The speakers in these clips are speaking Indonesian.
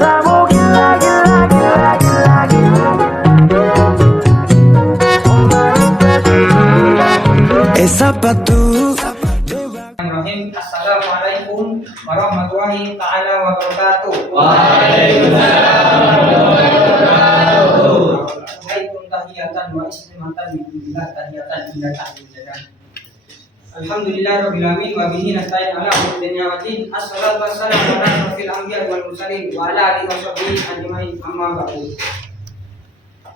matamu gila gila gila gila gila. Apa tuh? Assalamualaikum warahmatullahi taala wabarakatuh. Waalaikumsalam warahmatullahi wabarakatuh. Assalamualaikum tahiyatan wa istimatan billah tahiyatan indah tahiyatan. Alhamdulillah rabbil alamin wa bihi nasta'in ala umuri dunya waddin. Assalatu wassalamu ala asyrofil anbiya'i wal mursalin wa ala alihi washabbihi ajmain amma ba'du.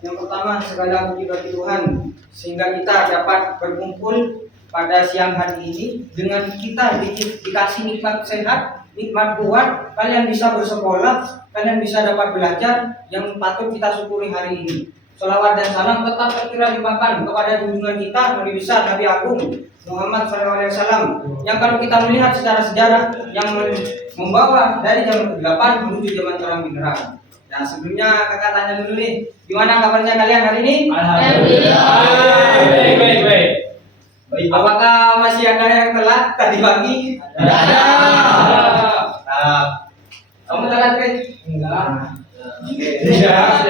Yang pertama, segala puji bagi Tuhan sehingga kita dapat berkumpul pada siang hari ini dengan kita dikasih nikmat sehat, nikmat kuat, kalian bisa bersekolah, kalian bisa dapat belajar, yang patut kita syukuri hari ini. Sholawat dan salam tetap terkira limpahkan kepada junjungan kita Nabi besar Nabi Agung Muhammad SAW, yang kalau kita melihat secara sejarah yang membawa dari zaman ke-8 menuju zaman terang benderang. Nah, sebelumnya kakak tanya dulu nih, gimana kabarnya kalian hari ini? Alhamdulillah. Baik. Apakah masih ada yang telat tadi pagi? Ada. Kamu telat, Kris? Enggak. Ya,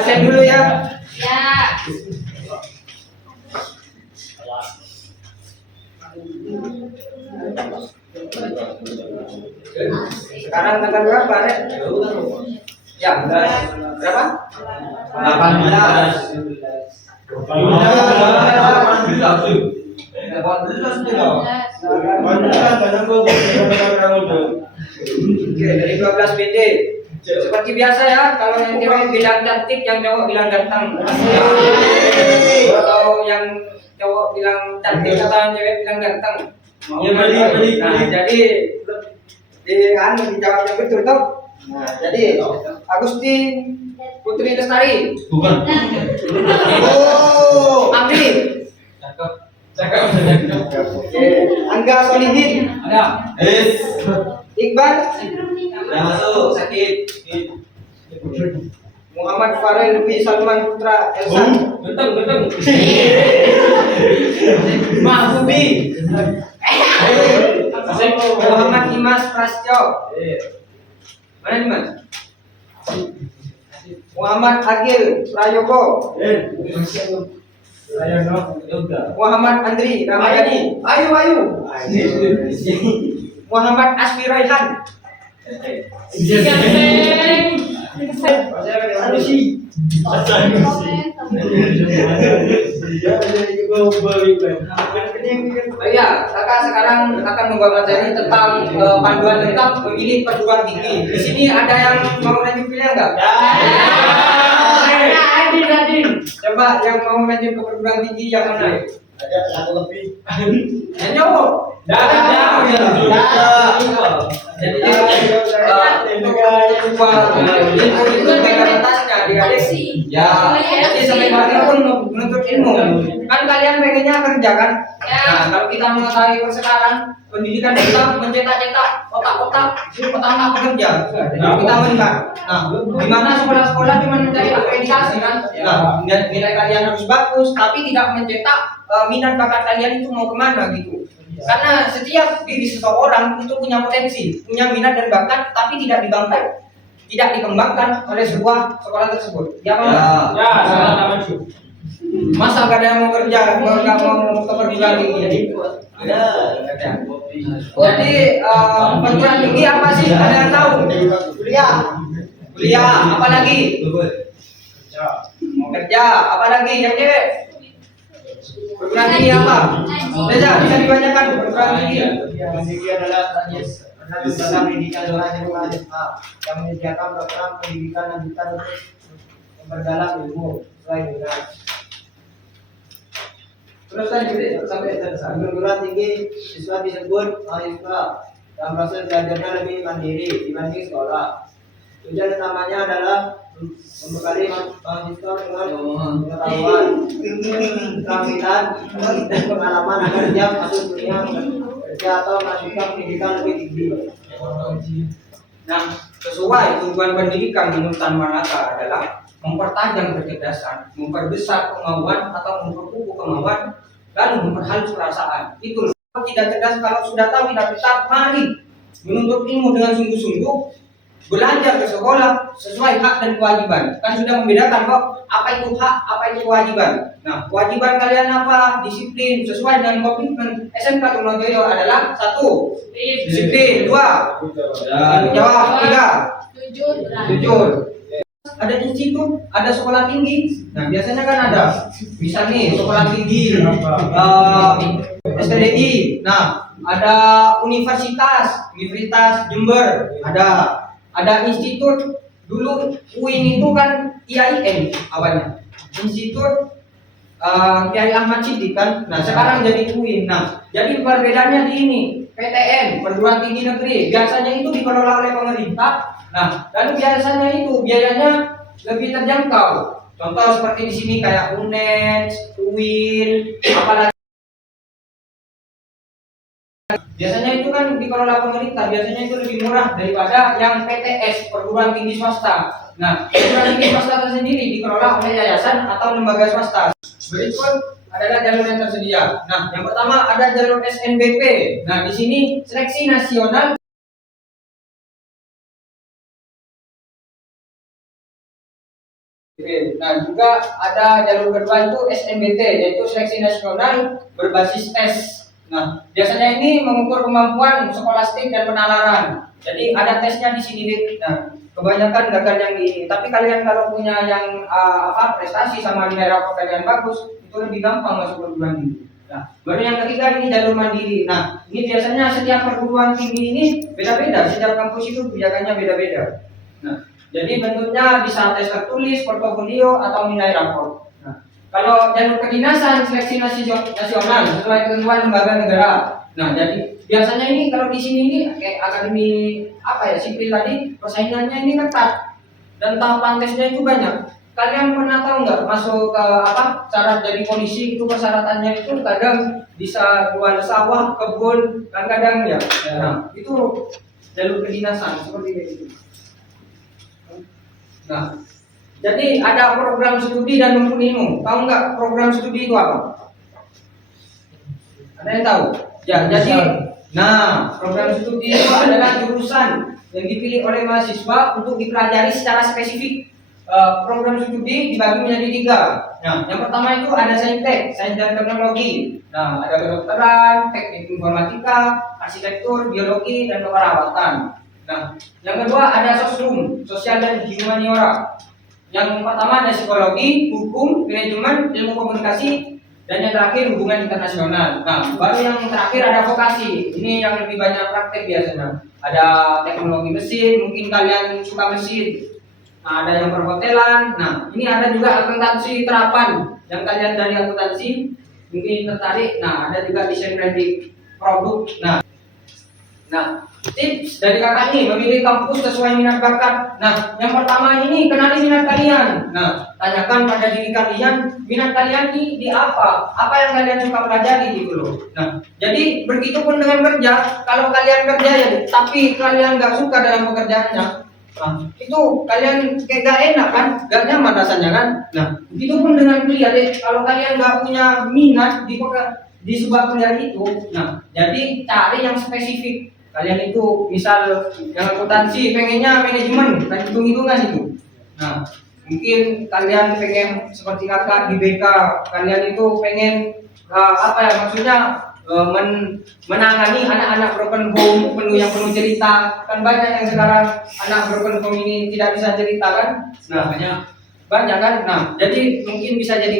saya dulu ya. Ya. Sekarang tanggal berapa, Rek? Ya, berapa? 18. Oke, dari 12 BD. Seperti biasa ya, kalau yang cewek bilang cantik, yang cowok bilang ganteng. Atau yang cowok bilang cantik, atau yang cewek bilang ganteng. Ya, balik. Nah, jadi dijawab yang betul toh. Nah, jadi Agusti Putri Lestari. Bukan. Amri. Cakep. Oke. Angga Solihin. Ada. Iqbal. Yang masuk sakit. Muhammad Farel Lutfi Salman Putra Elsan. Genteng. Mahbubi. Muhammad Imas Prasetyo. Mana Dimas? Muhammad Agil Prayogo. Muhammad Andri Ramadhani. Ayu. Muhammad Asfi Raihan. Ya, kakak sekarang akan membuat materi tentang panduan tentang memilih perguruan tinggi. Di sini ada yang mau lanjut pilihan enggak? Coba yang mau lanjut ke perguruan tinggi yang mana? Ada satu lebih. Yang jawab. Jadi untuk itu dengan atasnya dikasih. Ya. Jadi sampai hari pun menuntut ilmu. Kan kalian pengennya kerja kan? Nah, kalau kita mengetahui sekarang pendidikan kita mencetak-cetak otak-otak pertama pekerja. Kita melihat. Nah, di mana sekolah-sekolah cuma mencari akreditasi kan? Nah, nilai kalian harus bagus, tapi tidak mencetak minat bakat kalian itu mau kemana gitu. Karena setiap diri seseorang itu punya potensi, punya minat dan bakat, tapi tidak dikembangkan oleh sebuah sekolah tersebut. Ya, masa gak ada yang mau kerja, nggak mau ke perguruan tinggi? Jadi perguruan tinggi apa sih? Ada yang tahu? Kuliah, apa lagi? Mau kerja, apa lagi? Yang cewek? Perguruan tinggi apa? Bisa dibacakan perguruan tinggi. Tinggi adalah tentang pendidikan yang menyediakan program pendidikan lanjutan untuk memperdalam ilmu sesuai dengan. Terus lanjut sampai selesai. Perguruan tinggi siswa disebut mahasiswa dan proses belajarnya lebih mandiri dibanding sekolah. Tujuan utamanya adalah membekali mahasiswa dengan pengetahuan, keterampilan, dan pengalaman agar dia masuk dunia kerja atau melanjutkan pendidikan lebih tinggi. Nah, sesuai tujuan pendidikan menurut Tan Malaka adalah mempertajam kecerdasan, memperbesar kemauan atau memperkukuh kemauan, lalu memperhalus perasaan. Itu tidak cerdas kalau sudah tahu tidak bisa, mari menuntut ilmu dengan sungguh-sungguh belajar ke sekolah sesuai hak dan kewajiban. Kan sudah membedakan kok apa itu hak, apa itu kewajiban. Nah, kewajiban kalian apa? Disiplin sesuai dengan komitmen SMK Trunojoyo adalah 1. Disiplin, 2. Tanggung jawab, 3. Jujur. Ada institut, ada sekolah tinggi. Nah, biasanya kan ada. Misal nih, sekolah tinggi, STDI. Nah, ada Universitas Jember. Ada institut. Dulu UIN itu kan IAIN awalnya. Institut Kiai Ahmad Siddiq kan. Nah, sekarang jadi UIN. Nah, jadi perbedaannya di ini. PTN, perguruan tinggi negeri, biasanya itu dikelola oleh pemerintah. Nah, lalu biasanya itu biayanya lebih terjangkau. Contoh seperti di sini kayak UNED, UIN, apalagi biasanya itu kan dikelola pemerintah, biasanya itu lebih murah daripada yang PTS, perguruan tinggi swasta. Nah, perguruan tinggi swasta tersendiri dikelola oleh yayasan atau lembaga swasta. Berikut adalah jalur yang tersedia. Nah, yang pertama ada jalur SNBP. Nah, di sini seleksi nasional. Nah, juga ada jalur kedua itu SNBT, yaitu seleksi nasional berbasis tes. Nah, biasanya ini mengukur kemampuan skolastik dan penalaran. Jadi ada tesnya di sini, Dik. Nah, kebanyakan gagal yang di ini. Tapi kalian kalau punya yang prestasi sama nilai rapor kalian bagus, itu lebih gampang masuk perguruan tinggi. Nah, baru yang ketiga ini jalur mandiri. Nah, ini biasanya setiap perguruan tinggi ini beda-beda, setiap kampus itu kebijakannya beda-beda. Nah, jadi bentuknya bisa tes tertulis, portofolio, atau nilai rapor. Nah, kalau jalur kedinasan seleksi nasional sesuai ketentuan lembaga negara. Nah, jadi biasanya ini kalau di sini ini kayak akademi sipil tadi, persaingannya ini ketat dan tahapan tesnya itu banyak. Kalian pernah tahu nggak masuk ke syarat jadi polisi itu persyaratannya itu kadang bisa jual sawah, kebun, kan kadang ya. Nah, itu jalur kedinasan seperti itu. Nah, jadi ada program studi dan numpuk ilmu. Tahu nggak program studi itu apa? Ada yang tahu? Ya, jadi program studi itu adalah jurusan yang dipilih oleh mahasiswa untuk dipelajari secara spesifik. Program studi dibagi menjadi 3. Nah, yang pertama itu ada saintek, sains dan teknologi. Nah, ada kedokteran, teknik informatika, arsitektur, biologi, dan keperawatan. Nah, yang kedua ada sosrum, sosial dan humaniora. Yang pertama ada psikologi, hukum, manajemen, ilmu komunikasi, dan yang terakhir hubungan internasional. Nah, baru yang terakhir ada vokasi. Ini yang lebih banyak praktek biasanya. Ada teknologi mesin, mungkin kalian suka mesin. Nah, ada yang perhotelan. Nah, ini ada juga akuntansi terapan. Yang kalian dari akuntansi mungkin tertarik. Nah, ada juga desain branding produk. Nah, tips dari kakak ini memilih kampus sesuai minat bakat. Nah, yang pertama ini kenali minat kalian. Nah, tanyakan pada diri kalian, minat kalian di apa? Apa yang kalian suka pelajari gitu loh. Nah, jadi begitu pun dengan kerja. Kalau kalian kerja ya, tapi kalian nggak suka dalam pekerjaannya, nah, itu kalian kayak gak enak kan, gak nyaman rasanya kan. Nah, begitu pun dengan kuliah deh. Kalau kalian nggak punya minat di sebuah kuliah itu, nah, jadi cari yang spesifik. Kalian itu misal yang akuntansi pengennya manajemen dan hitung-hitungan itu. Nah, mungkin kalian pengen seperti kakak di BK, kalian itu pengen maksudnya menangani anak-anak broken home yang penuh cerita. Kan banyak yang sekarang anak broken home ini tidak bisa cerita kan. Nah, banyak kan. Nah, jadi mungkin bisa jadi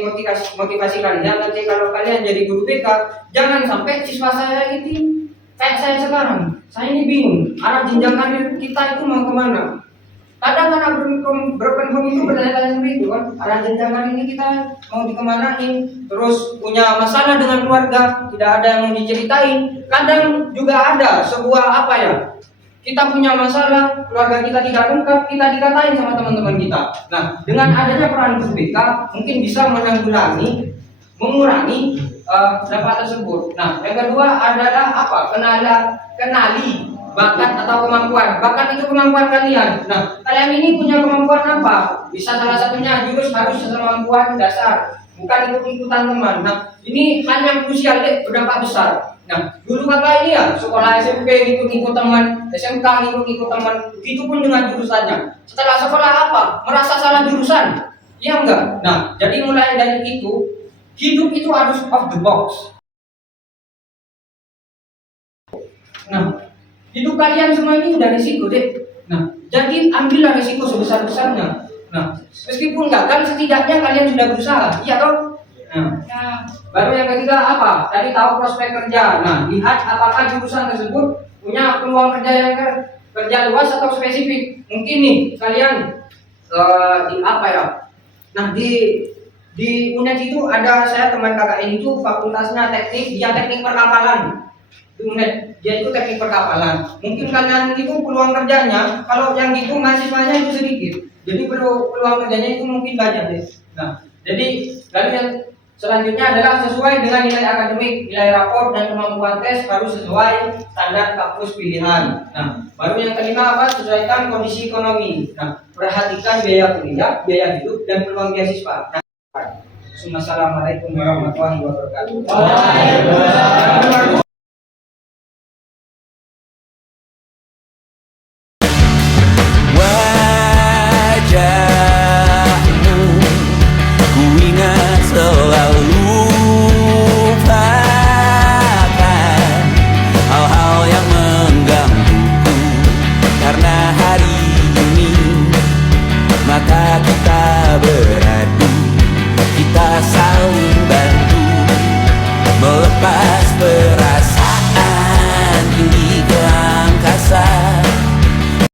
motivasi kalian nanti kalau kalian jadi guru BK. Jangan sampai siswa saya ini kayak saya sekarang, saya ini bingung arah jenjang karir kita itu mau kemana. Kadang anak broken home itu bertanya-tanya seperti itu kan, arah jenjang karir ini kita mau dikemanain, terus punya masalah dengan keluarga, tidak ada yang mau diceritain. Kadang juga ada sebuah kita punya masalah, keluarga kita tidak lengkap, kita dikatain sama teman-teman kita. Nah, dengan adanya peran guru BK mungkin bisa mengurangi dampak tersebut. Nah, yang kedua adalah kenali bakat atau kemampuan. Bakat itu kemampuan kalian. Nah, kalian ini punya kemampuan apa? Bisa salah satunya harus kemampuan dasar, bukan ikut-ikutan teman. Nah, ini hal yang krusial berdampak besar. Nah, dulu kakak ini ya sekolah SMP ikut-ikut teman, SMK ngikut-ngikut teman, itu pun dengan jurusannya. Setelah sekolah apa? Merasa salah jurusan. Iya enggak? Nah, jadi mulai dari itu, hidup itu harus off the box. Nah, hidup kalian semua ini udah risiko deh. Nah, jadi ambillah risiko sebesar-besarnya. Nah, meskipun gagal, setidaknya kalian sudah berusaha. Iya toh? Nah, baru yang ketiga apa? Tadi tahu prospek kerja. Nah, lihat apakah jurusan tersebut punya peluang kerja yang kerja luas atau spesifik. Mungkin nih kalian di apa ya? Nah, di UNED itu ada saya teman KKN itu fakultasnya teknik, dia teknik perkapalan. Di UNED dia itu teknik perkapalan. Mungkin kalian itu peluang kerjanya kalau yang gitu mahasiswanya itu sedikit. Jadi peluang kerjanya itu mungkin banyak deh. Nah, jadi lalu yang selanjutnya adalah sesuai dengan nilai akademik, nilai rapor dan kemampuan tes harus sesuai standar kampus pilihan. Nah, baru yang kelima apa? Sesuaikan kondisi ekonomi. Nah, perhatikan biaya kuliah, biaya hidup dan peluang beasiswa. Nah, Assalamualaikum warahmatullahi wabarakatuh.